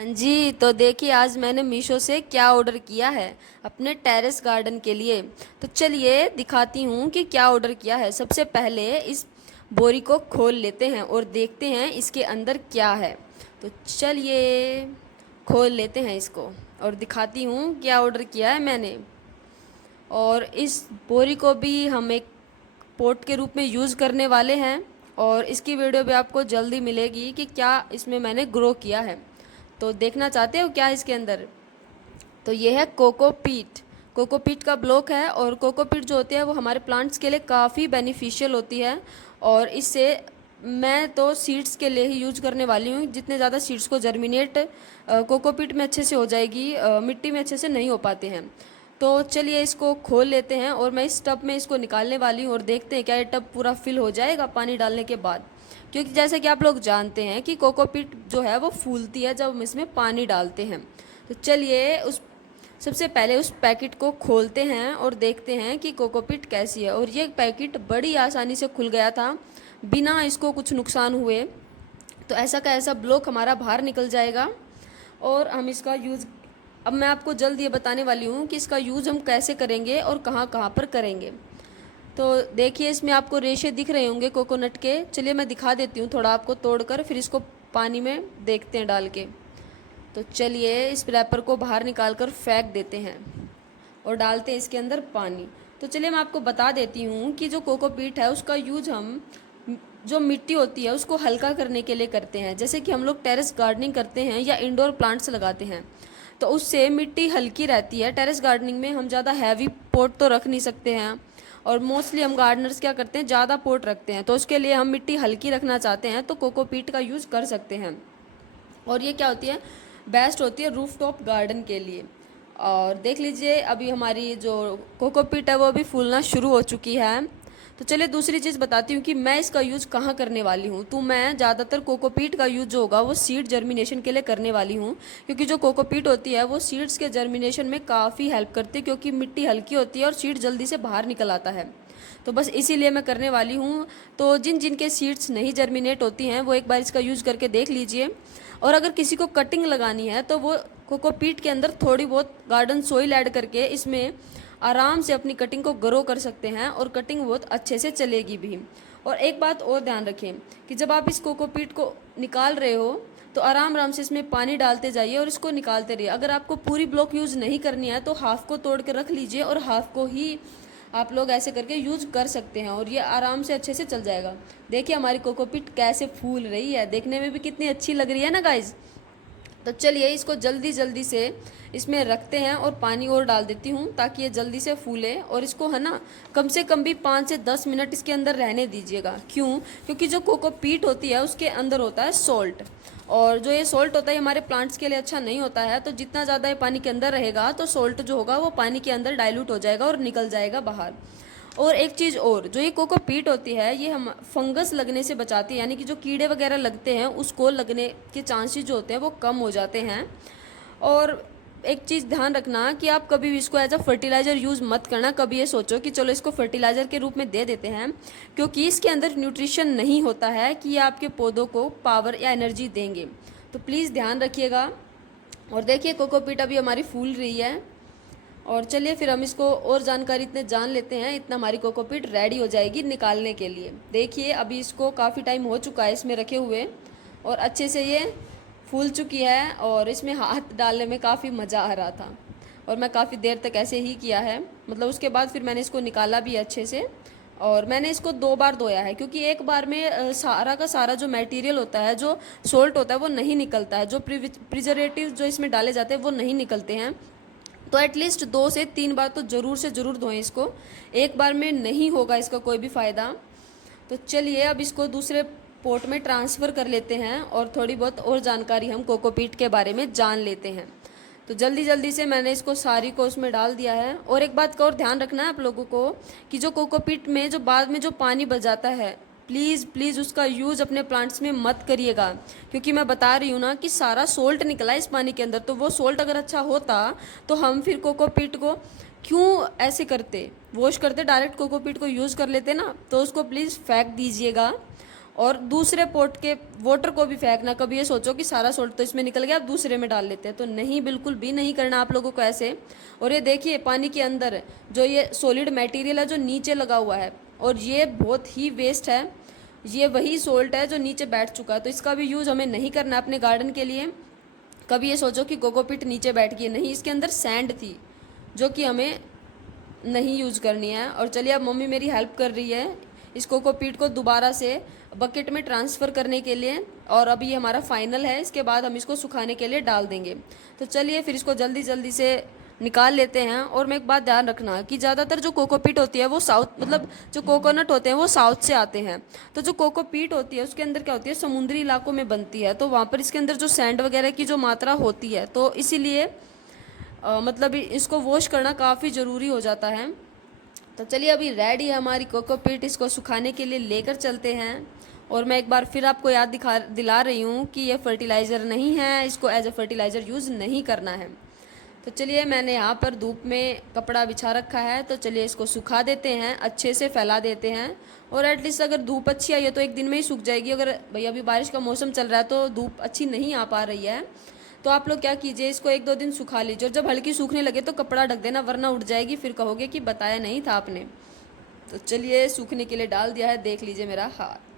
हाँ जी, तो देखिए आज मैंने मीशो से क्या ऑर्डर किया है अपने टेरेस गार्डन के लिए। तो चलिए दिखाती हूँ कि क्या ऑर्डर किया है। सबसे पहले इस बोरी को खोल लेते हैं और देखते हैं इसके अंदर क्या है। तो चलिए खोल लेते हैं इसको और दिखाती हूँ क्या ऑर्डर किया है मैंने। और इस बोरी को भी हम एक पोट के रूप में यूज़ करने वाले हैं और इसकी वीडियो भी आपको जल्दी मिलेगी कि क्या इसमें मैंने ग्रो किया है। तो देखना चाहते हो क्या है इसके अंदर। तो ये है कोकोपीट। कोकोपीट का ब्लॉक है और कोकोपीट जो होती है वो हमारे प्लांट्स के लिए काफ़ी बेनिफिशियल होती है। और इससे मैं तो सीड्स के लिए ही यूज करने वाली हूँ। जितने ज़्यादा सीड्स को जर्मिनेट कोकोपीट में अच्छे से हो जाएगी, मिट्टी में अच्छे से नहीं हो पाते हैं। तो चलिए इसको खोल लेते हैं और मैं इस टब में इसको निकालने वाली हूँ और देखते हैं क्या ये टब पूरा फिल हो जाएगा पानी डालने के बाद। क्योंकि जैसे कि आप लोग जानते हैं कि कोकोपीट जो है वो फूलती है जब हम इसमें पानी डालते हैं। तो चलिए उस सबसे पहले उस पैकेट को खोलते हैं और देखते हैं कि कोकोपीट कैसी है। और ये पैकेट बड़ी आसानी से खुल गया था बिना इसको कुछ नुकसान हुए। तो ऐसा का ऐसा ब्लॉक हमारा बाहर निकल जाएगा और हम इसका यूज़, अब मैं आपको जल्द ये बताने वाली हूँ कि इसका यूज़ हम कैसे करेंगे और कहाँ कहाँ पर करेंगे। तो देखिए इसमें आपको रेशे दिख रहे होंगे कोकोनट के। चलिए मैं दिखा देती हूँ थोड़ा आपको तोड़कर, फिर इसको पानी में देखते हैं डाल के। तो चलिए इस रैपर को बाहर निकाल कर फेंक देते हैं और डालते हैं इसके अंदर पानी। तो चलिए मैं आपको बता देती हूँ कि जो कोकोपीट है उसका यूज हम जो मिट्टी होती है उसको हल्का करने के लिए करते हैं। जैसे कि हम लोग टेरेस गार्डनिंग करते हैं या इंडोर प्लांट्स लगाते हैं तो उससे मिट्टी हल्की रहती है। टेरेस गार्डनिंग में हम ज़्यादा हैवी पॉट तो रख नहीं सकते हैं और मोस्टली हम गार्डनर्स क्या करते हैं, ज़्यादा पॉट रखते हैं। तो उसके लिए हम मिट्टी हल्की रखना चाहते हैं तो कोकोपीट का यूज़ कर सकते हैं। और ये क्या होती है, बेस्ट होती है रूफ टॉप गार्डन के लिए। और देख लीजिए अभी हमारी जो कोकोपीट है वो अभी फूलना शुरू हो चुकी है। तो चलिए दूसरी चीज़ बताती हूँ कि मैं इसका यूज़ कहाँ करने वाली हूँ। तो मैं ज़्यादातर कोकोपीट का यूज़ जो होगा वो सीड जर्मिनेशन के लिए करने वाली हूँ। क्योंकि जो कोकोपीट होती है वो सीड्स के जर्मिनेशन में काफ़ी हेल्प करती है, क्योंकि मिट्टी हल्की होती है और सीड जल्दी से बाहर निकल आता है। तो बस इसीलिए मैं करने वाली हूँ। तो जिन जिनके सीड्स नहीं जर्मिनेट होती हैं वो एक बार इसका यूज़ करके देख लीजिए। और अगर किसी को कटिंग लगानी है तो वो कोकोपीट के अंदर थोड़ी बहुत गार्डन सोइल ऐड करके इसमें आराम से अपनी कटिंग को ग्रो कर सकते हैं और कटिंग बहुत अच्छे से चलेगी भी। और एक बात और ध्यान रखें कि जब आप इस कोकोपीट को निकाल रहे हो तो आराम आराम से इसमें पानी डालते जाइए और इसको निकालते रहिए। अगर आपको पूरी ब्लॉक यूज़ नहीं करनी है तो हाफ को तोड़ के रख लीजिए और हाफ को ही आप लोग ऐसे करके यूज कर सकते हैं और ये आराम से अच्छे से चल जाएगा। देखिए हमारी कोकोपीट कैसे फूल रही है, देखने में भी कितनी अच्छी लग रही है ना गाइज। तो चलिए इसको जल्दी जल्दी से इसमें रखते हैं और पानी और डाल देती हूँ ताकि ये जल्दी से फूले। और इसको है ना कम से कम भी 5 से 10 मिनट इसके अंदर रहने दीजिएगा। क्यों? क्योंकि जो कोकोपीट होती है उसके अंदर होता है सॉल्ट, और जो ये सॉल्ट होता है हमारे प्लांट्स के लिए अच्छा नहीं होता है। तो जितना ज़्यादा ये पानी के अंदर रहेगा तो सॉल्ट जो होगा वो पानी के अंदर डाइल्यूट हो जाएगा और निकल जाएगा बाहर। और एक चीज़ और, जो ये कोकोपीट होती है ये हम फंगस लगने से बचाती है, यानी कि जो कीड़े वगैरह लगते हैं उसको लगने के चांसेस जो होते हैं वो कम हो जाते हैं। और एक चीज़ ध्यान रखना कि आप कभी भी इसको एज अ फर्टिलाइज़र यूज़ मत करना। कभी ये सोचो कि चलो इसको फर्टिलाइज़र के रूप में दे देते हैं, क्योंकि इसके अंदर न्यूट्रिशन नहीं होता है कि ये आपके पौधों को पावर या एनर्जी देंगे। तो प्लीज़ ध्यान रखिएगा। और देखिए कोकोपीट अभी हमारी फूल रही है। और चलिए फिर हम इसको और जानकारी इतने जान लेते हैं, इतना हमारी कोकोपीट रेडी हो जाएगी निकालने के लिए। देखिए अभी इसको काफ़ी टाइम हो चुका है इसमें रखे हुए और अच्छे से ये फूल चुकी है और इसमें हाथ डालने में काफ़ी मज़ा आ रहा था। और मैं काफ़ी देर तक ऐसे ही किया है, मतलब उसके बाद फिर मैंने इसको निकाला भी अच्छे से। और मैंने इसको 2 बार धोया है क्योंकि एक बार में सारा का सारा जो मटेरियल होता है, जो सोल्ट होता है वो नहीं निकलता है, जो प्रिजर्वेटिव जो इसमें डाले जाते हैं वो नहीं निकलते हैं। तो एटलीस्ट 2 से 3 बार तो ज़रूर से ज़रूर धोएं इसको, एक बार में नहीं होगा इसका कोई भी फ़ायदा। तो चलिए अब इसको दूसरे पोर्ट में ट्रांसफ़र कर लेते हैं और थोड़ी बहुत और जानकारी हम कोकोपीट के बारे में जान लेते हैं। तो जल्दी जल्दी से मैंने इसको सारी को उसमें डाल दिया है। और एक बात का और ध्यान रखना है आप लोगों को कि जो कोकोपीट में जो बाद में जो पानी बच जाता है, प्लीज़ प्लीज़ उसका यूज़ अपने प्लांट्स में मत करिएगा। क्योंकि मैं बता रही हूँ ना कि सारा सोल्ट निकला है इस पानी के अंदर। तो वो सोल्ट अगर अच्छा होता तो हम फिर कोकोपीट को क्यों ऐसे करते, वॉश करते, डायरेक्ट कोकोपीट को यूज़ कर लेते ना। तो उसको प्लीज़ फेंक दीजिएगा। और दूसरे पोर्ट के वाटर को भी फेंकना। कभी ये सोचो कि सारा सोल्ट तो इसमें निकल गया, अब दूसरे में डाल लेते हैं, तो नहीं, बिल्कुल भी नहीं करना आप लोगों को ऐसे। और ये देखिए पानी के अंदर जो ये सॉलिड मटेरियल है जो नीचे लगा हुआ है, और ये बहुत ही वेस्ट है, ये वही सोल्ट है जो नीचे बैठ चुका है, तो इसका भी यूज़ हमें नहीं करना अपने गार्डन के लिए। कभी ये सोचो कि कोकोपीट नीचे बैठ गई, नहीं, इसके अंदर सैंड थी जो कि हमें नहीं यूज़ करनी है। और चलिए अब मम्मी मेरी हेल्प कर रही है इस कोकोपीट को दोबारा से बकेट में ट्रांसफ़र करने के लिए, और अभी ये हमारा फाइनल है, इसके बाद हम इसको सुखाने के लिए डाल देंगे। तो चलिए फिर इसको जल्दी जल्दी से निकाल लेते हैं। और मैं एक बात ध्यान रखना कि ज़्यादातर जो कोकोपीट होती है वो साउथ, मतलब जो कोकोनट होते हैं वो साउथ से आते हैं, तो जो कोकोपीट होती है उसके अंदर क्या होती है, समुद्री इलाकों में बनती है, तो वहाँ पर इसके अंदर जो सैंड वगैरह की जो मात्रा होती है, तो इसीलिए मतलब इसको वॉश करना काफ़ी ज़रूरी हो जाता है। तो चलिए अभी रेडी है हमारी कोकोपीट, इसको सुखाने के लिए लेकर चलते हैं। और मैं एक बार फिर आपको याद दिला रही हूँ कि ये फर्टिलाइज़र नहीं है, इसको एज ए फर्टिलाइज़र यूज़ नहीं करना है। तो चलिए मैंने यहाँ पर धूप में कपड़ा बिछा रखा है, तो चलिए इसको सुखा देते हैं, अच्छे से फैला देते हैं। और एटलीस्ट अगर धूप अच्छी आई है तो एक दिन में ही सूख जाएगी। अगर भैया अभी बारिश का मौसम चल रहा है तो धूप अच्छी नहीं आ पा रही है, तो आप लोग क्या कीजिए, इसको 1-2 दिन सुखा लीजिए, और जब हल्की सूखने लगे तो कपड़ा ढक देना, वरना उड़ जाएगी, फिर कहोगे कि बताया नहीं था आपने। तो चलिए सूखने के लिए डाल दिया है, देख लीजिए मेरा हाथ।